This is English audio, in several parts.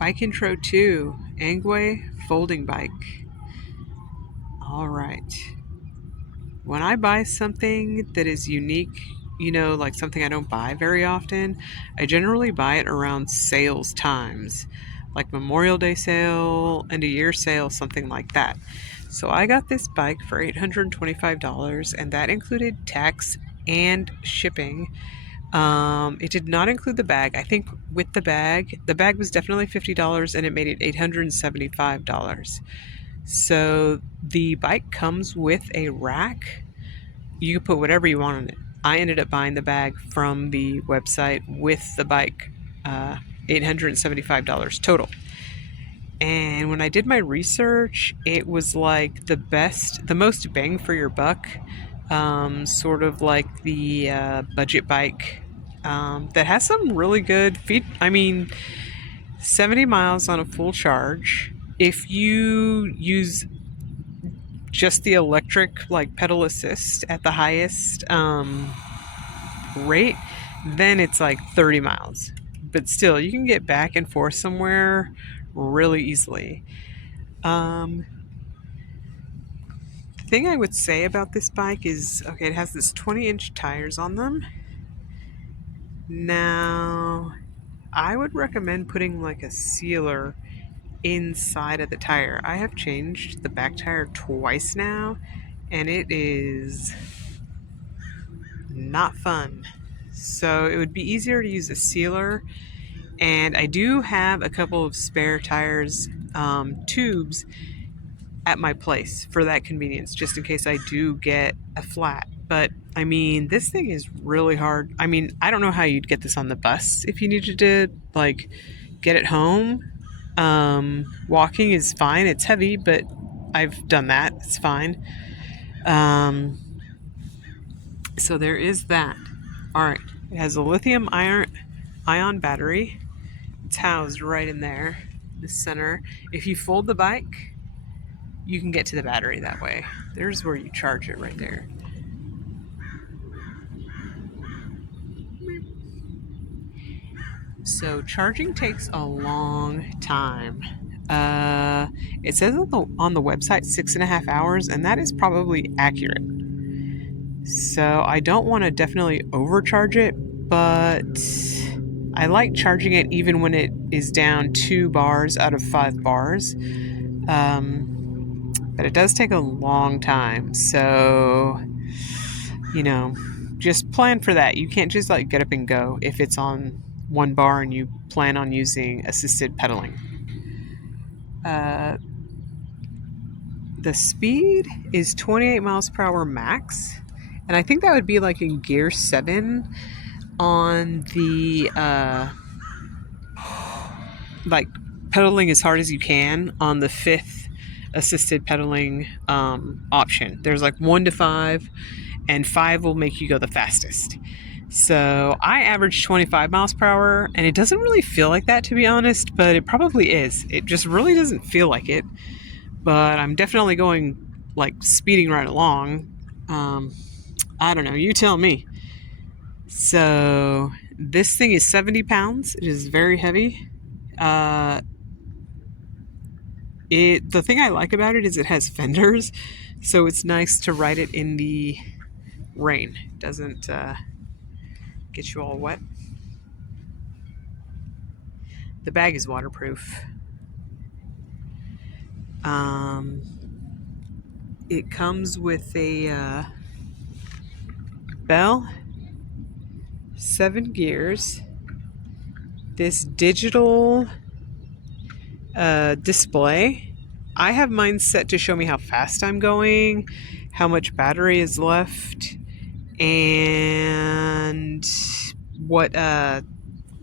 Bike intro 2, Engwe folding bike. All right. When I buy something that is unique, like something I don't buy very often, I generally buy it around sales times, like Memorial Day sale, end of year sale, something like that. So I got this bike for $825, and that included tax and shipping. It did not include the bag. I think with the bag was definitely $50 and it made it $875. So the bike comes with a rack. You can put whatever you want on it. I ended up buying the bag from the website with the bike, $875 total. And when I did my research, it was like the most bang for your buck, sort of like the budget bike that has some really good feet. I mean, 70 miles on a full charge. If you use just the electric, like pedal assist at the highest rate, then it's like 30 miles. But still, you can get back and forth somewhere really easily. Um, the thing I would say about this bike is, okay, it has this 20-inch tires on them. Now, I would recommend putting like a sealer inside of the tire. I have changed the back tire twice now, and it is not fun. So it would be easier to use a sealer. And I do have a couple of spare tires, tubes at my place for that convenience, just in case I do get a flat. But I mean, this thing is really hard. I mean, I don't know how you'd get this on the bus if you needed to, like, get it home. Walking is fine. It's heavy, but I've done that. It's fine. So there is that. All right. It has a lithium ion battery. It's housed right in there, the center. If you fold the bike, you can get to the battery that way. There's where you charge it right there. So charging takes a long time. It says on the website 6.5 hours, and that is probably accurate. So I don't want to definitely overcharge it, but I like charging it even when it is down 2 bars out of 5 bars. But it does take a long time. So, just plan for that. You can't just like get up and go if it's on 1 bar and you plan on using assisted pedaling. The speed is 28 miles per hour max. And I think that would be like in gear 7 on the like pedaling as hard as you can on the 5th assisted pedaling option. There's like 1 to 5, and 5 will make you go the fastest. So I average 25 miles per hour, and it doesn't really feel like that, to be honest, but it probably is. It just really doesn't feel like it, but I'm definitely going like speeding right along. I don't know, you tell me. So this thing is 70 pounds. It is very heavy. The thing I like about it is it has fenders, so it's nice to ride it in the rain. It doesn't get you all wet. The bag is waterproof. It comes with a bell, 7 gears, this digital display. I have mine set to show me how fast I'm going, how much battery is left, and what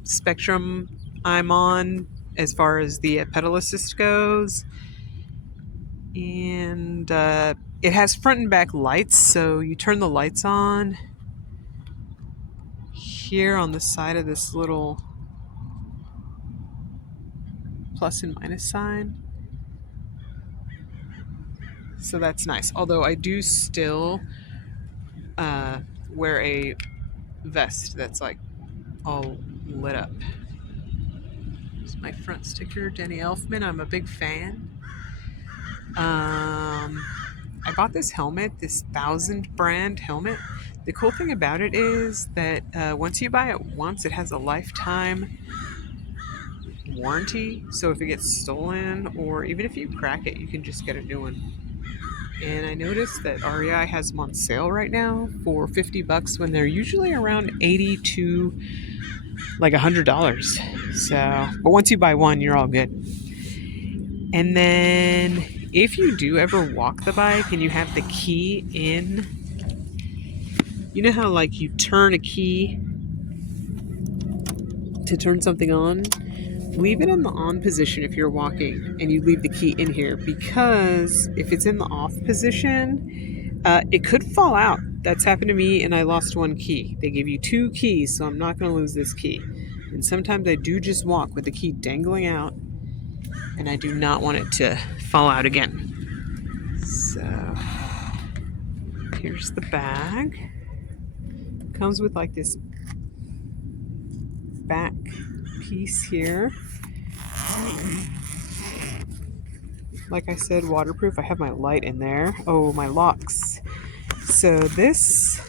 spectrum I'm on as far as the pedal assist goes. And it has front and back lights, so you turn the lights on here on the side of this little plus and minus sign. So that's nice. Although I do still wear a vest that's like all lit up. my front sticker, Danny Elfman. I'm a big fan. I bought this helmet, this 1000 brand helmet. The cool thing about it is that once you buy it once, it has a lifetime warranty. So if it gets stolen or even if you crack it, you can just get a new one. And I noticed that REI has them on sale right now for $50 when they're usually around 80 to like $100. So, but once you buy one, you're all good. And then if you do ever walk the bike and you have the key in, you know how like you turn a key to turn something on? Leave it in the on position if you're walking and you leave the key in here, because if it's in the off position, it could fall out. That's happened to me and I lost one key. They give you 2 keys, so I'm not going to lose this key. And sometimes I do just walk with the key dangling out, and I do not want it to fall out again. So here's the bag. Comes with like this back piece here. Like I said, waterproof. I have my light in there. Oh, my locks. So this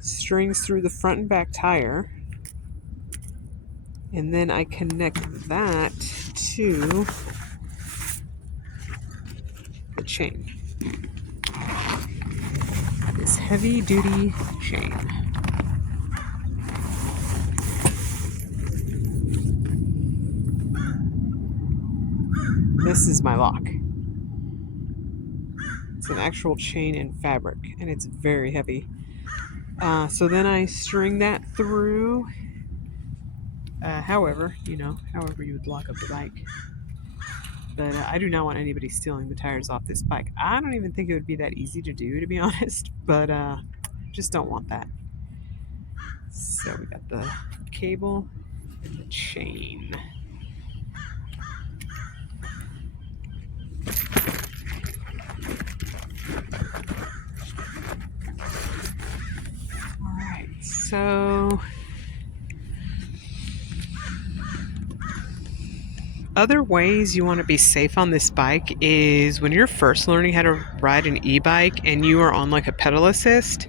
strings through the front and back tire. And then I connect that to the chain. This heavy duty chain. This is my lock. It's an actual chain in fabric, and it's very heavy. So then I string that through, however you would lock up the bike. But I do not want anybody stealing the tires off this bike. I don't even think it would be that easy to do, to be honest, but just don't want that. So we got the cable and the chain. Alright, so other ways you want to be safe on this bike is when you're first learning how to ride an e-bike and you are on like a pedal assist,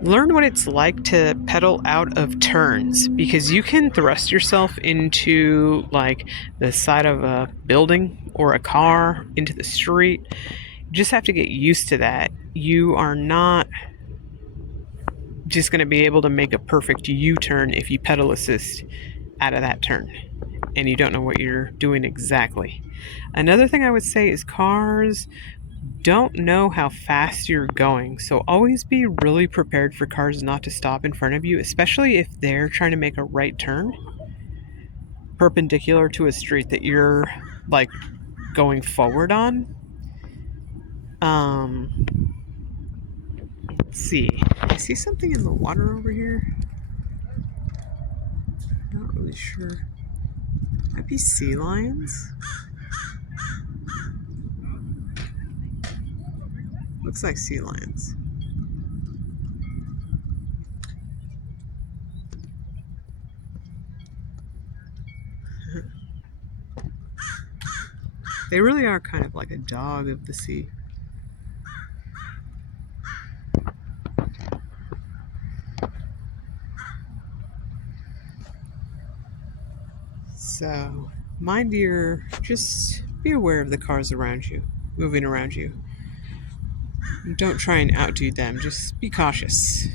learn what it's like to pedal out of turns, because you can thrust yourself into like the side of a building or a car, into the street. You just have to get used to that. You are not just going to be able to make a perfect U-turn if you pedal assist out of that turn and you don't know what you're doing exactly. Another thing I would say is cars don't know how fast you're going, so always be really prepared for cars not to stop in front of you, especially if they're trying to make a right turn perpendicular to a street that you're like going forward on. Let's see. I see something in the water over here. Not really sure. Might be sea lions. Looks like sea lions. They really are kind of like a dog of the sea. So, just be aware of the cars around you, moving around you. Don't try and outdo them, just be cautious.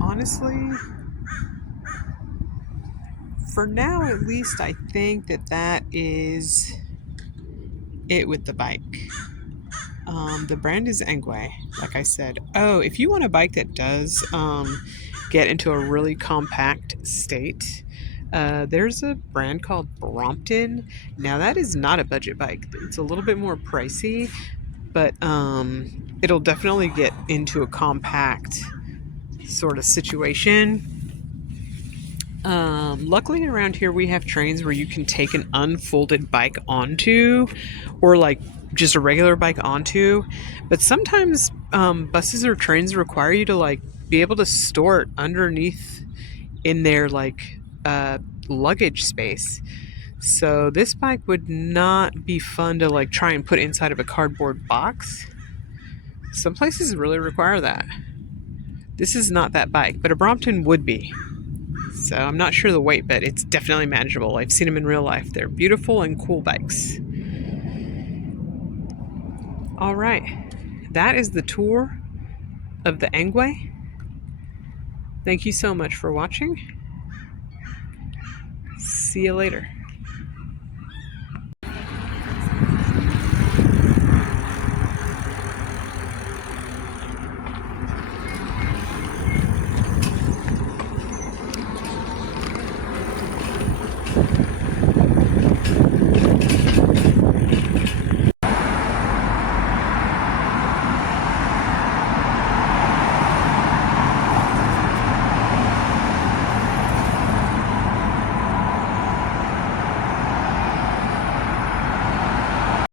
Honestly, for now at least, I think that is it with the bike. The brand is Engwe, like I said. Oh, if you want a bike that does get into a really compact state, there's a brand called Brompton. Now that is not a budget bike. It's a little bit more pricey, but it'll definitely get into a compact sort of situation. Luckily around here we have trains where you can take an unfolded bike onto, or like just a regular bike onto. But sometimes buses or trains require you to like be able to store it underneath in their like luggage space. So this bike would not be fun to like try and put inside of a cardboard box. Some places really require that. This is not that bike, but a Brompton would be. So I'm not sure the weight, but it's definitely manageable. I've seen them in real life. They're beautiful and cool bikes. All right, that is the tour of the Engwe. Thank you so much for watching. See you later.